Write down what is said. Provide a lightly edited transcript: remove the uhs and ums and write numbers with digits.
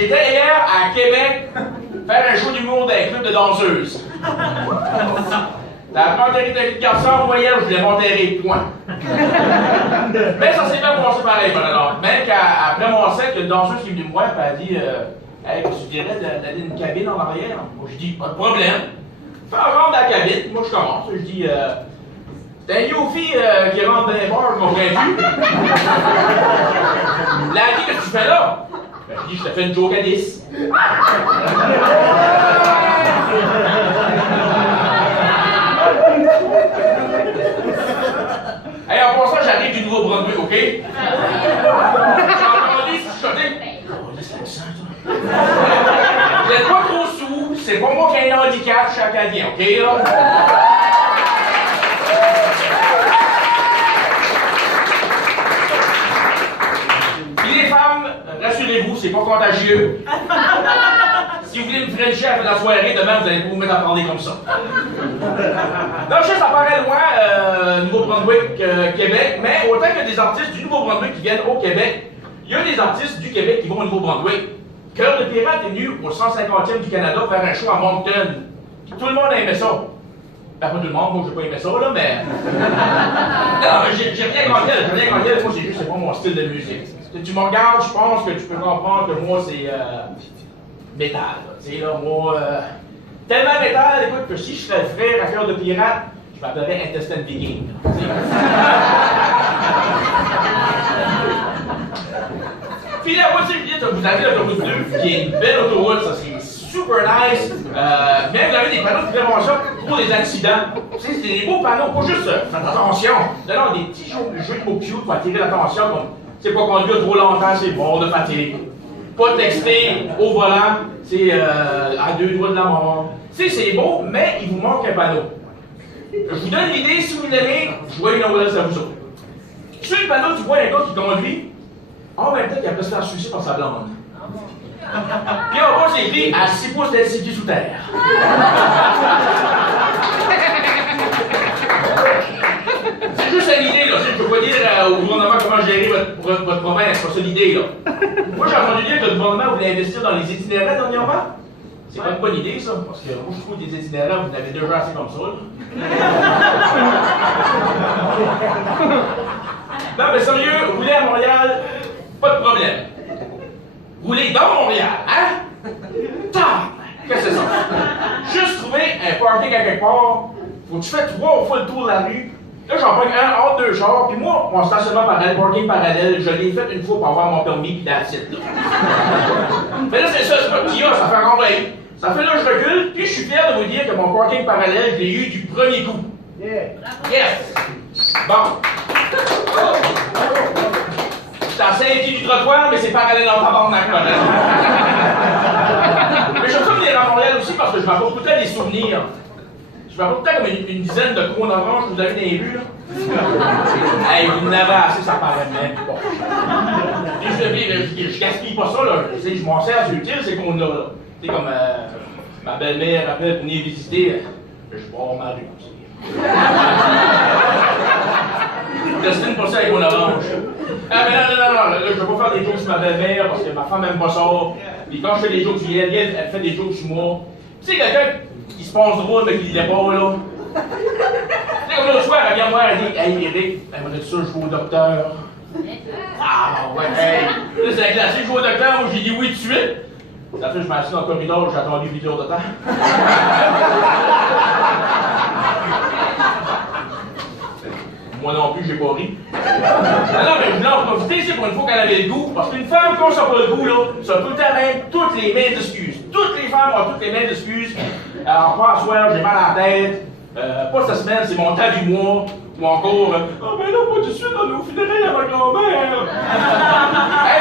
J'étais hier à Québec faire un show d'humour d'un club de danseuses. La première territoire de garçon en voyage, je voulais m'enterrer, point. Mais ça s'est bien passé pareil, par exemple. Même qu'après mon set, il y a une danseuse qui est venue me voir et elle a dit hey, tu dirais d'aller dans une cabine en arrière? Moi, je dis pas de problème. Fais un rentre dans la cabine. Moi, je commence. Je dis c'est un Yofi qui rentre dans les bars, je m'en plus. Elle a dit qu'est-ce que tu fais là? Ben, je dis je te fais une joke à 10. Hey, en passant, j'arrive du Nouveau-Brunswick, OK? J'ai entendu chuchoter. Oh, laisse l'accent, toi. Vous êtes pas trop sous, c'est pas moi qui ai un handicap, je suis acadien, OK, là? Puis les femmes, rassurez-vous, c'est pas contagieux. Si vous voulez me frencher après la soirée, demain, vous allez pas vous mettre à parler comme ça. Donc, je sais, ça paraît loin, Nouveau-Brunswick, Québec, mais autant qu'il y a des artistes du Nouveau-Brunswick qui viennent au Québec, il y a des artistes du Québec qui vont au Nouveau-Brunswick. Cœur de Pirate est venu au 150e du Canada faire un show à Moncton. Puis tout le monde a aimé ça. Ben, pas tout le monde, moi, j'ai pas aimé ça, là, mais... Non, mais j'ai rien contre elle, moi, c'est juste, c'est pas mon style de musique. Si tu me regardes, je pense que tu peux comprendre que moi, c'est... métal, tu sais, là, moi, tellement métal, écoute, que si je serais le frère à Cœur de Pirate, je m'appellerais Intestine Viking, Puis la voiture vite, vous avez l'autoroute 2, qui est une belle autoroute, ça c'est super nice. Même vous avez des panneaux de prévention pour les accidents. Tu sais, c'est des beaux panneaux, pas juste faites attention. D'ailleurs, des petits jeux de mots cute pour attirer l'attention, comme c'est pas conduire trop longtemps, c'est mort de fatigue. Pas texter au volant, c'est à 2 doigts de la mort. Tu sais, c'est beau, mais il vous manque un panneau. Je vous donne l'idée, si vous l'aimez, jouez une OLS à vous autres. Sur le panneau, tu vois un gars qui conduit, en même temps qu'il a presque un suicide par sa blonde. Puis en bas, c'est écrit à 6 pouces d'altitude sous terre. C'est juste une idée, là. Je ne peux pas dire au gouvernement comment gérer votre province, c'est pas ça l'idée, là. Moi, j'ai entendu dire que le gouvernement voulait investir dans les itinéraires dernièrement. C'est pas une bonne idée, ça, parce que moi, je trouve que des itinéraires, vous en avez déjà assez comme ça, là. Non, mais sérieux, rouler à Montréal, pas de problème. Rouler dans Montréal, hein? Qu'est-ce que c'est ça? Juste trouver un parking à quelque part, faut que tu fasses 3 fois le tour de la rue. Là, j'en prends un entre 2 chars, puis moi, mon stationnement parallèle, parking parallèle, je l'ai fait une fois pour avoir mon permis, puis that's it, là. Mais là, c'est ça, c'est pas petit, ça fait renvoyer. Ça fait là, je recule, puis je suis fier de vous dire que mon parking parallèle, je l'ai eu du premier coup. Yeah. Yes! Bon. C'est à 5 pieds du trottoir, mais c'est parallèle dans ta bande d'accord. Mais je veux venir à Montréal aussi parce que je m'apporte tout le temps des souvenirs. Je m'apporte tout le temps comme une dizaine de cônes oranges que vous avez dans les rues, là. Hey, vous en avez assez, ça paraît même pas. Je gaspille pas ça, là. Je m'en sers, c'est utile, ces cônes-là, là. Tu sais, comme ma belle-mère appelle pour venir visiter, je bois ma rue aussi. Je destine pas ça avec mon orange. Ah, mais non, là, je veux pas faire des jokes sur ma belle-mère parce que ma femme aime pas ça. Puis quand je fais des jokes sur elle, elle fait des jokes sur moi. Tu sais, quelqu'un qui se passe drôle mais qui l'est pas, là. Tu sais, comme l'autre soir, elle vient me voir, elle dit hey, Eric, elle m'a dit ça, je vais au docteur. Ah, ouais, hey. Là, c'est la classique, je vais au docteur, moi j'ai dit oui tout de suite. Ça fait que je m'assis dans le corridor, j'ai attendu 8 heures de temps. Moi non plus, j'ai pas ri. Ah non, mais je voulais en profiter, c'est pour une fois qu'elle avait le goût. Parce qu'une femme, quand ça n'a pas le goût, là, ça peut même toutes les mêmes excuses. Toutes les femmes ont toutes les mêmes excuses. Alors, pas à soir, j'ai mal à la tête. Pas cette semaine, c'est mon temps du mois. Ou encore, oh ben non, pas tout de suite, on est au funérailles à ma grand-mère. Hey,